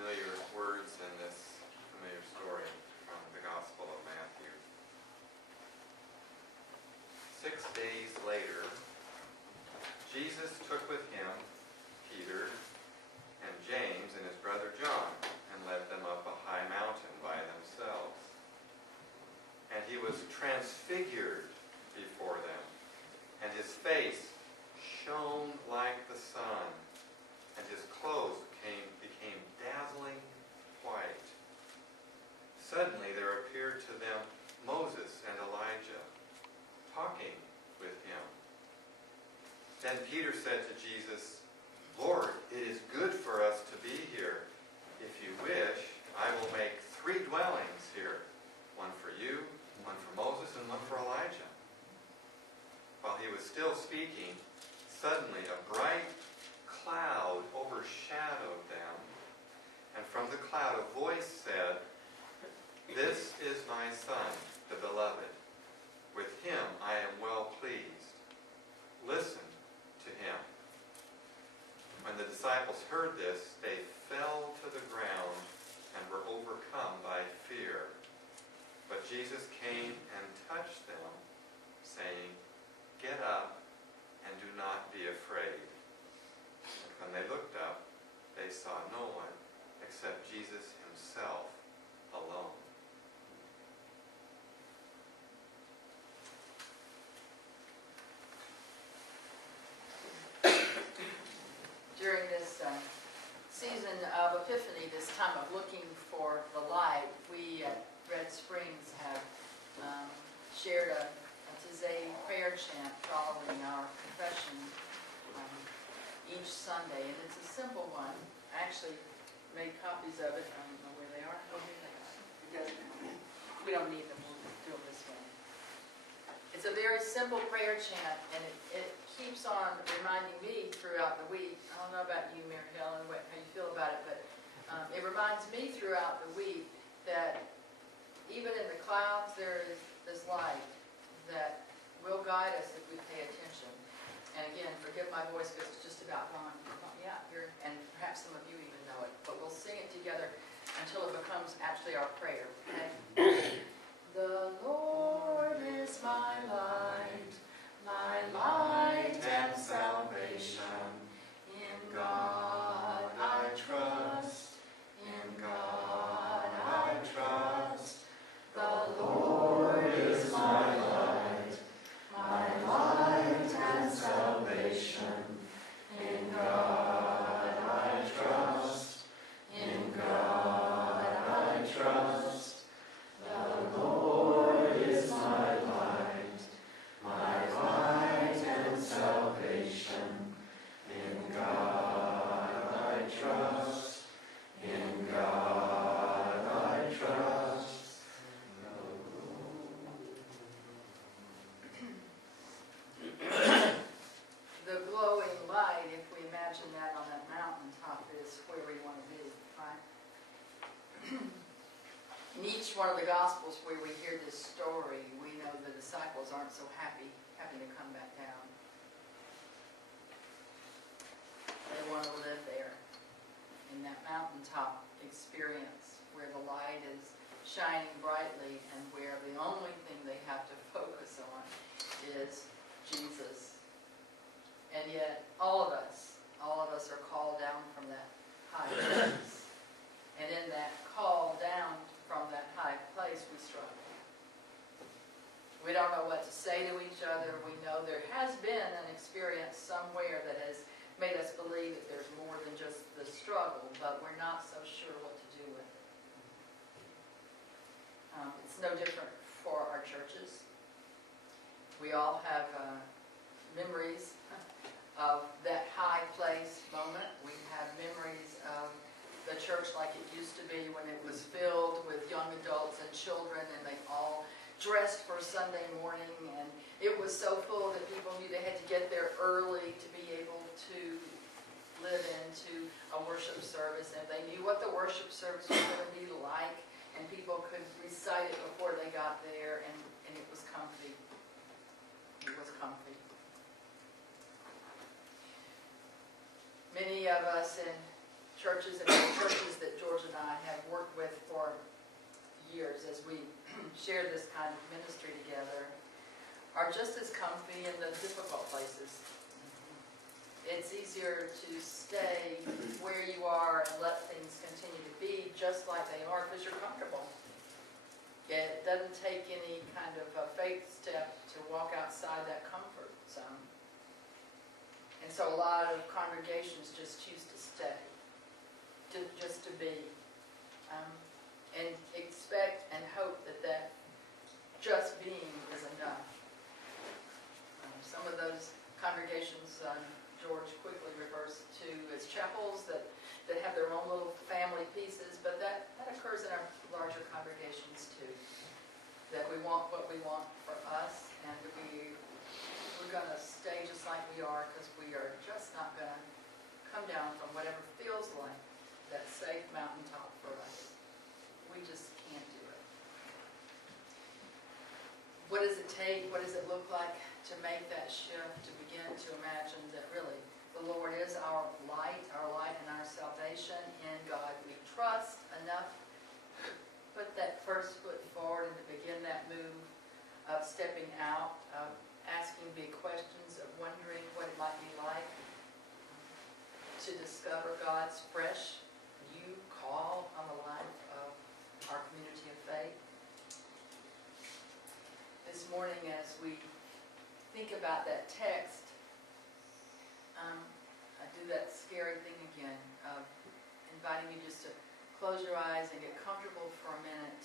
familiar words in this familiar story from the Gospel of Matthew. 6 days later, Jesus took with him Peter and James and his brother John and led them up a high mountain by themselves. And he was transfigured before them, and his face shone like the sun, and his clothes became dazzling white. Suddenly there appeared to them Moses and Elijah, talking with him. Then Peter said to Jesus, "Lord, it is good for us to be here. If you wish, I will make 3 dwellings here, one for you, one for Moses, and one for Elijah." While he was still speaking, suddenly a bright cloud overshadowed them, and from the cloud a voice said, "This is my Son, the Beloved. With him I am well pleased. Listen to him." When the disciples heard this, they fell to the ground and were overcome by fear. But Jesus came and touched them, saying, "Get up and do not be afraid." And when they looked up, they saw no one except Jesus himself alone. During this season of Epiphany, this time of looking for the light, we at Red Springs have shared a Taizé prayer chant following our confession each Sunday, and it's a simple one. I actually made copies of it. I don't know where they are. Oh, here they are. It doesn't matter. We don't need them. We'll do them this way. It's a very simple prayer chant, and it keeps on reminding me throughout the week. I don't know about you, Mary Helen, how you feel about it, but it reminds me throughout the week that even in the clouds there is this light that will guide us if we pay attention. And again, forgive my voice because it's just about gone. Yeah, here, and perhaps some of you even know it, but we'll sing it together until it becomes actually our prayer. Okay? The Lord is my light and salvation. In God I trust, in God I trust. The Lord is my light and salvation. In God I trust, in God I trust. The Lord is my light and salvation. In God I trust, in God I trust. The glowing light, if we imagine that on that mountaintop, is where we want to be, right? In each one of the Gospels where we hear this story, we know the disciples aren't so happy having to come back down. They want to live there in that mountaintop experience where the light is shining brightly and where the only thing they have to focus on is Jesus. And yet, all of us are called down from that high place. And in that call down from that high place, we struggle. We don't know what to say to each other. We know there has been an experience somewhere that has made us believe that there's more than just the struggle, but we're not so sure what to do with it. It's no different for our churches. We all have memories of that high place moment. We have memories of the church like it used to be when it was filled with young adults and children, and they all dressed for Sunday morning, and it was so full that people knew they had to get there early to be able to live into a worship service. And they knew what the worship service was going to be like, and people could recite it before they got there, and it was comfy. It was comfy. Many of us in churches and the churches that George and I have worked with for years as we share this kind of ministry together are just as comfy in the difficult places. It's easier to stay where you are and let things continue to be just like they are because you're comfortable. It doesn't take any kind of a faith step to walk outside that comfort zone. And so a lot of congregations just choose to stay, just to be, and expect and hope that that just being is enough. Some of those congregations George quickly refers to as chapels that have their own little family pieces, but that occurs in our larger congregations too. That we want what we want for us, and we're going to stay just like we are because we are just not going to come down from whatever feels like that safe mountaintop for us. We just can't do it. What does it take? What does it look like to make that shift, to begin to imagine that really the Lord is our light and our salvation. In God we trust enough to put that first foot forward and to begin that move of stepping out, of asking big questions, of wondering what it might be like to discover God's fresh, new call on the life of our community of faith. This morning as we think about that text, I do that scary thing again of inviting you just to close your eyes and get comfortable for a minute.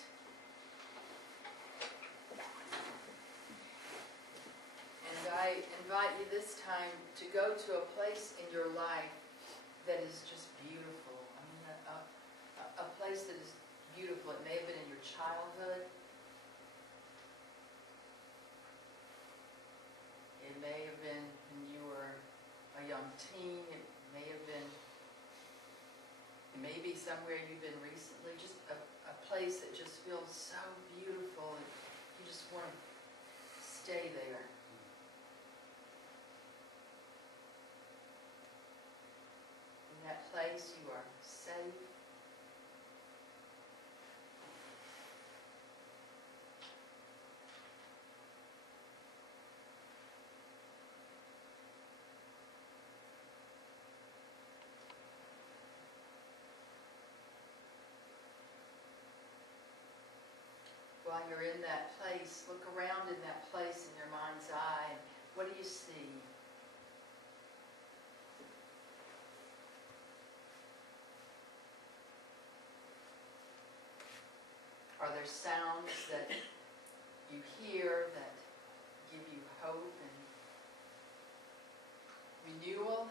And I invite you this time to go to a place in your life that is just beautiful. I mean, a place that is beautiful. It may have been in your childhood. It may have been when you were a young teen. It may have been, it may be somewhere you've been recently. Just a place that just feels so beautiful. And you just want to stay there. In that place you are safe. While you're in that place, look around in that place in your mind's eye. What do you see? Are there sounds that you hear that give you hope and renewal?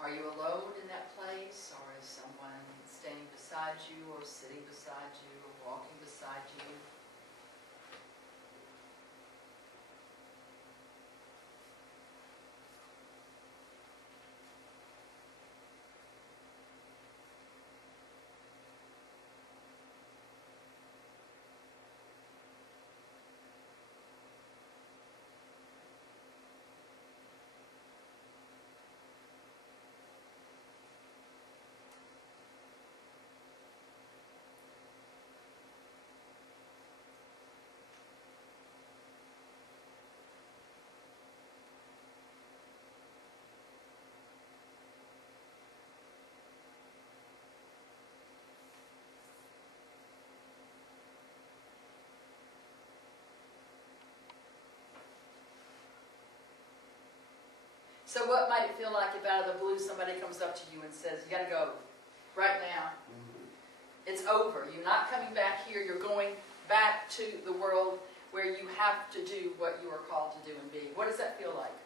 Are you alone in that place, or is someone standing beside you, or sitting beside you, or walking beside you? So what might it feel like if out of the blue somebody comes up to you and says, you got to go right now. It's over. You're not coming back here. You're going back to the world where you have to do what you are called to do and be. What does that feel like?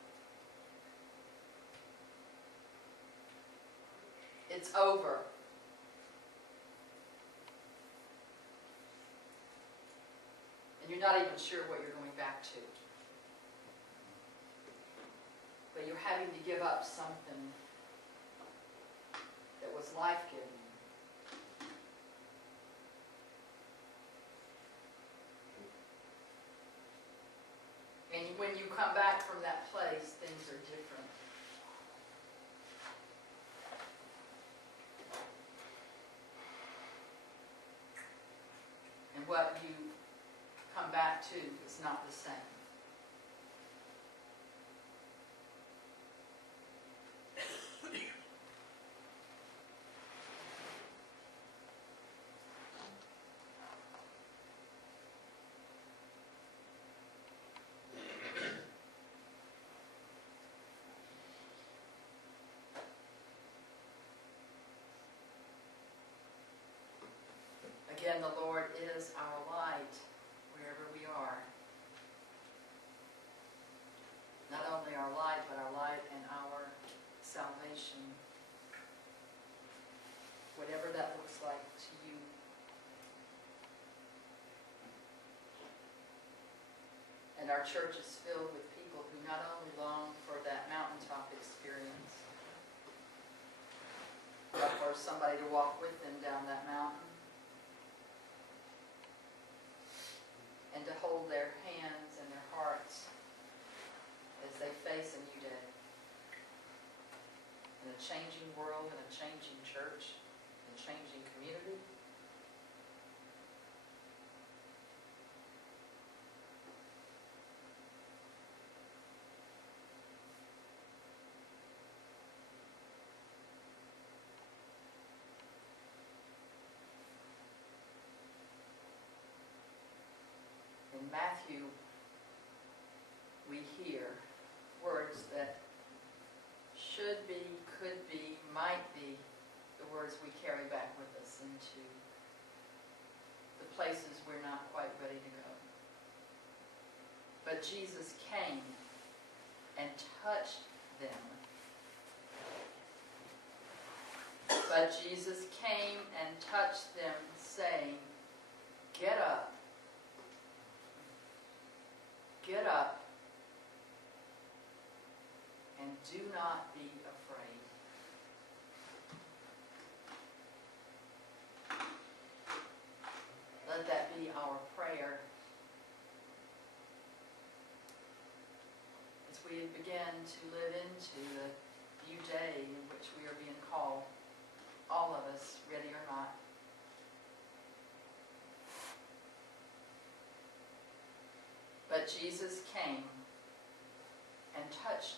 It's over. And you're not even sure what you're going back to. But you're having to give up something was life-giving. And when you come back from that place, things are different. And what you come back to is not the same. Again, the Lord is our light wherever we are. Not only our light, but our light and our salvation. Whatever that looks like to you. And our church is filled with people who not only long for that mountaintop experience, but for somebody to walk with them down that mountain, and to hold their hands and their hearts as they face a new day. In a changing world, in a changing church, in a changing community. In Matthew, we hear words that should be, could be, might be the words we carry back with us into the places we're not quite ready to go. But Jesus came and touched them. But Jesus came and touched them, saying, "Get up. Get up, and do not be afraid." Let that be our prayer as we begin to live into the new day in which we are being called, all of us, ready or not. But Jesus came and touched